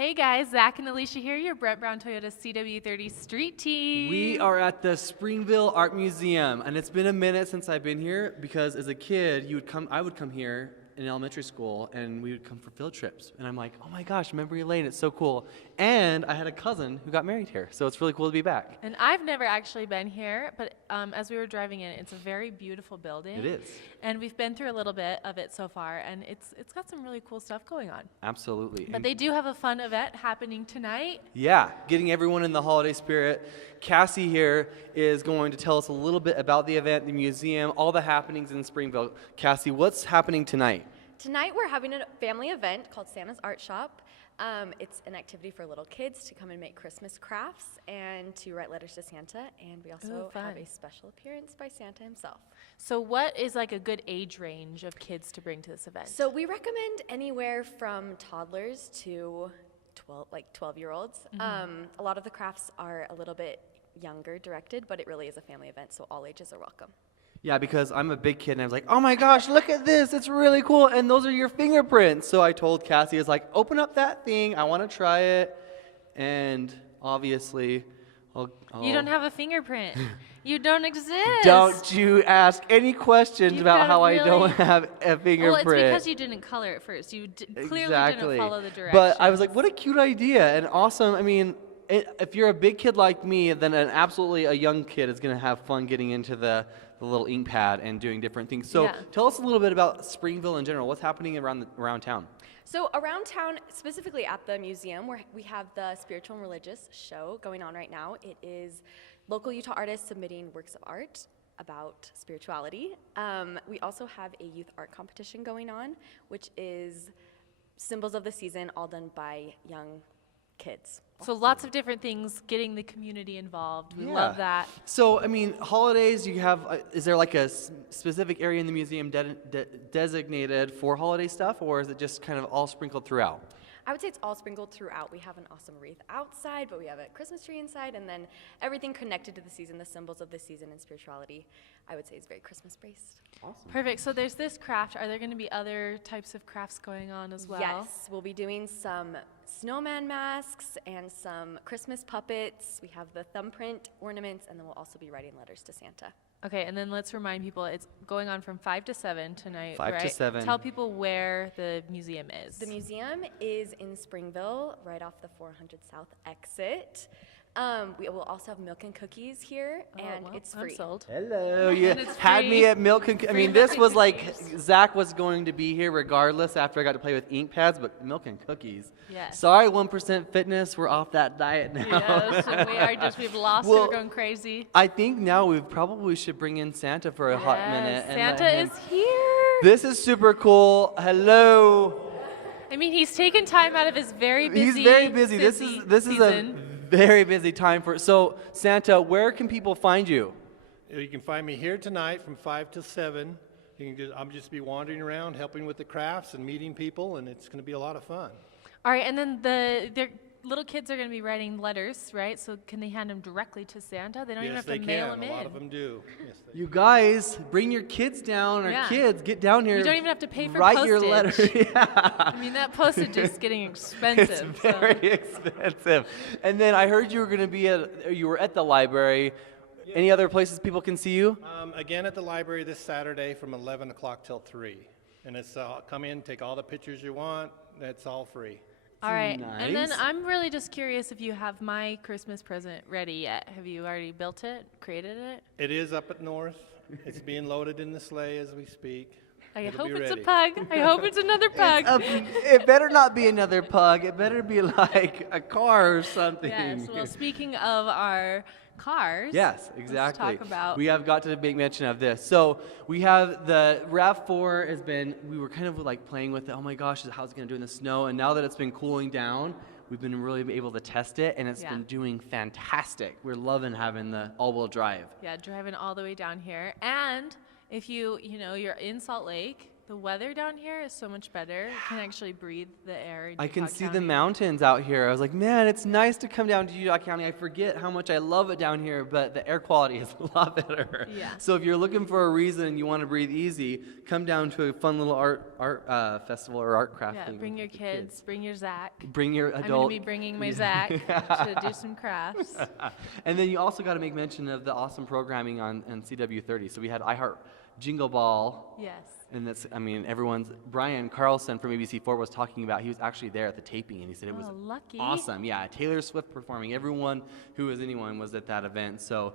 Hey guys, Zach and Alicia here, your Brett Brown Toyota CW30 Street Team. We are at the Springville Art Museum, and it's been a minute since I've been here because as a kid, I would come here in elementary school, and we would come for field trips. And I'm like, oh my gosh, memory lane, it's so cool. And I had a cousin who got married here, so it's really cool to be back. And I've never actually been here, but as we were driving in, it's a very beautiful building. It is. And we've been through a little bit of it so far, and it's got some really cool stuff going on. Absolutely. But they do have a fun event happening tonight. Yeah, getting everyone in the holiday spirit. Cassie here is going to tell us a little bit about the event, the museum, all the happenings in Springville. Cassie, what's happening tonight? Tonight we're having a family event called Santa's Art Shop. It's an activity for little kids to come and make Christmas crafts and to write letters to Santa. And we also have a special appearance by Santa himself. So what is like a good age range of kids to bring to this event? So we recommend anywhere from toddlers to 12-year-olds. A lot of the crafts are a little bit younger directed, but it really is a family event, so all ages are welcome. Yeah, because I'm a big kid and I was like, oh my gosh, look at this, it's really cool, and those are your fingerprints. So I told Cassie, I was like, open up that thing, I want to try it, and obviously, You don't have a fingerprint. You don't exist. Don't you ask any questions about how I don't have a fingerprint. Well, it's because you didn't color it first. You clearly didn't follow the directions. But I was like, what a cute idea and awesome. I mean, if you're a big kid like me, then absolutely a young kid is going to have fun getting into the little ink pad and doing different things. So tell us a little bit about Springville in general. What's happening around town? So around town, specifically at the museum, where we have the Spiritual and Religious show going on right now. It is local Utah artists submitting works of art about spirituality. We also have a youth art competition going on, which is symbols of the season, all done by young kids. So lots of different things, getting the community involved. We love that. So, I mean, holidays, you have, is there like a specific area in the museum designated for holiday stuff, or is it just kind of all sprinkled throughout? I would say it's all sprinkled throughout. We have an awesome wreath outside, but we have a Christmas tree inside, and then everything connected to the season, the symbols of the season and spirituality, I would say is very Christmas-based. Awesome. Perfect. So there's this craft. Are there going to be other types of crafts going on as well? Yes, we'll be doing some snowman masks and some Christmas puppets. We have the thumbprint ornaments, and then we'll also be writing letters to Santa. Okay, and then let's remind people, it's going on from 5 to 7 tonight, 5 to 7. Tell people where the museum is. The museum is in Springville, right off the 400 South exit. We will also have milk and cookies here, and it's free. I'm sold. Hello, you And it's had free. me at milk and I mean, milk this and was like, cookies. Zach was going to be here regardless after I got to play with ink pads, but milk and cookies. Yes. Sorry, 1% Fitness, we're off that diet now. Yes, we've lost it, we're going crazy. I think now we probably should bring in Santa for a hot minute. And let Santa him- is here. This is super cool. Hello. I mean, he's taken time out of his very busy He's very busy. This is a season. very busy time for. So Santa, where can people find you? You can find me here tonight from 5 to 7. I'm just be wandering around, helping with the crafts and meeting people, and it's going to be a lot of fun. All right, and then the little kids are going to be writing letters, right? So can they hand them directly to Santa? They don't even Yes, have they to mail can. them A lot in. of them do. Yes, they You guys, bring your kids down, or Yeah. kids, get down here. You don't even have to pay for write postage. your letter. Yeah. I mean, that postage is getting expensive. It's very expensive. And then I heard you were at the library. Any other places people can see you? Again at the library this Saturday from 11 o'clock till 3. And it's come in, take all the pictures you want. That's all free. All right, and then Nice. I'm really just curious if you have my Christmas present ready yet. Have you already built it, created it? It is up at North. It's being loaded in the sleigh as we speak. I It'll hope be it's ready. a pug. I hope it's another pug. It better not be another pug. It better be like a car or something. Yes, well, speaking of our cars. Yes, exactly. Let's talk about. We have got to make mention of this. So we have the RAV4 has been, we were kind of like playing with it. Oh my gosh, how's it going to do in the snow? And now that it's been cooling down, we've been really able to test it, and it's been doing fantastic. We're loving having the all-wheel drive. Yeah, driving all the way down here. And if you're in Salt Lake, The weather down here is so much better. You can actually breathe the air in I can Utah see the County. mountains out here. I was like, man, it's nice to come down to Utah County. I forget how much I love it down here, but the air quality is a lot better. Yeah. So if you're looking for a reason and you want to breathe easy, come down to a fun little art festival or art craft Yeah, thing bring with your the kids, bring your Zach. Bring your I'm adult. going to be bringing my Zach to do some crafts. And then you also got to make mention of the awesome programming on CW30. So we had iHeart Jingle Ball. Yes. And that's, I mean, Brian Carlson from ABC4 was talking about, he was actually there at the taping, and he said it was Oh, lucky. awesome. Yeah, Taylor Swift performing. Everyone who was anyone was at that event. So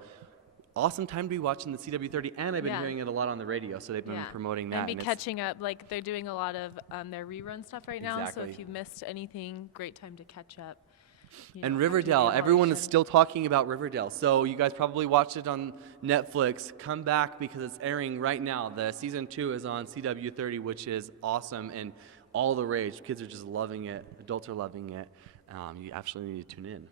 awesome time to be watching the CW30, and I've been Yeah. hearing it a lot on the radio, so they've been promoting that. And be it's- catching up. Like, they're doing a lot of their rerun stuff right now. So Exactly. if you missed anything, great time to catch up. You And know, Riverdale, after the everyone is election. still talking about Riverdale. So you guys probably watched it on Netflix. Come back because it's airing right now. The season 2 is on CW30, which is awesome and all the rage. Kids are just loving it. Adults are loving it. You absolutely need to tune in.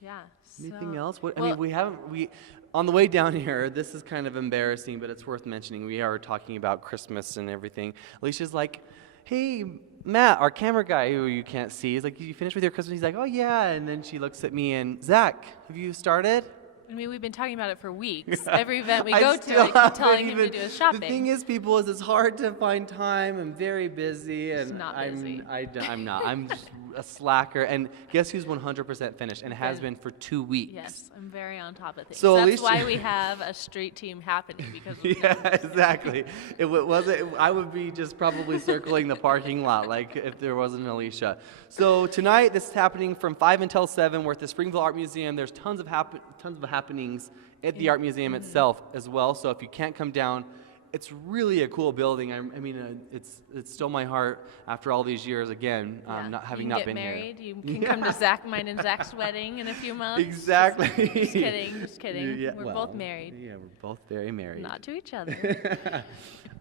Yeah. Anything so- else? What, I well, mean, we on the way down here, this is kind of embarrassing, but it's worth mentioning. We are talking about Christmas and everything. Alicia's like, hey, Matt, our camera guy who you can't see, is like, you finished with your Christmas? He's like, oh, yeah. And then she looks at me and, Zach, have you started? I mean, we've been talking about it for weeks. Every event we I go still to, I keep haven't telling him to even- do his shopping. The thing is, people, is it's hard to find time. I'm very busy, and not I'm busy. I'm not. I'm just a slacker. And guess who's 100% finished, and has Good. been for 2 weeks. Yes, I'm very on top of things. So That's Alicia- why we have a street team happening because of Yeah, exactly. It wasn't. I would be just probably circling the parking lot, like if there wasn't Alicia. So tonight, this is happening from 5 until 7. We're at the Springville Art Museum. There's tons of happenings at the art museum itself as well. So if you can't come down, it's really a cool building. I mean, it's stole my heart after all these years. Again, Yeah. not having you not can been get married. here. You can come to mine and Zach's wedding in a few months. Exactly. Just kidding. Just kidding. Yeah, We're well, both married. Yeah, we're both very married. Not to each other.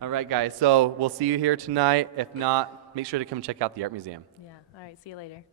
All right, guys. So we'll see you here tonight. If not, make sure to come check out the art museum. Yeah. All right. See you later.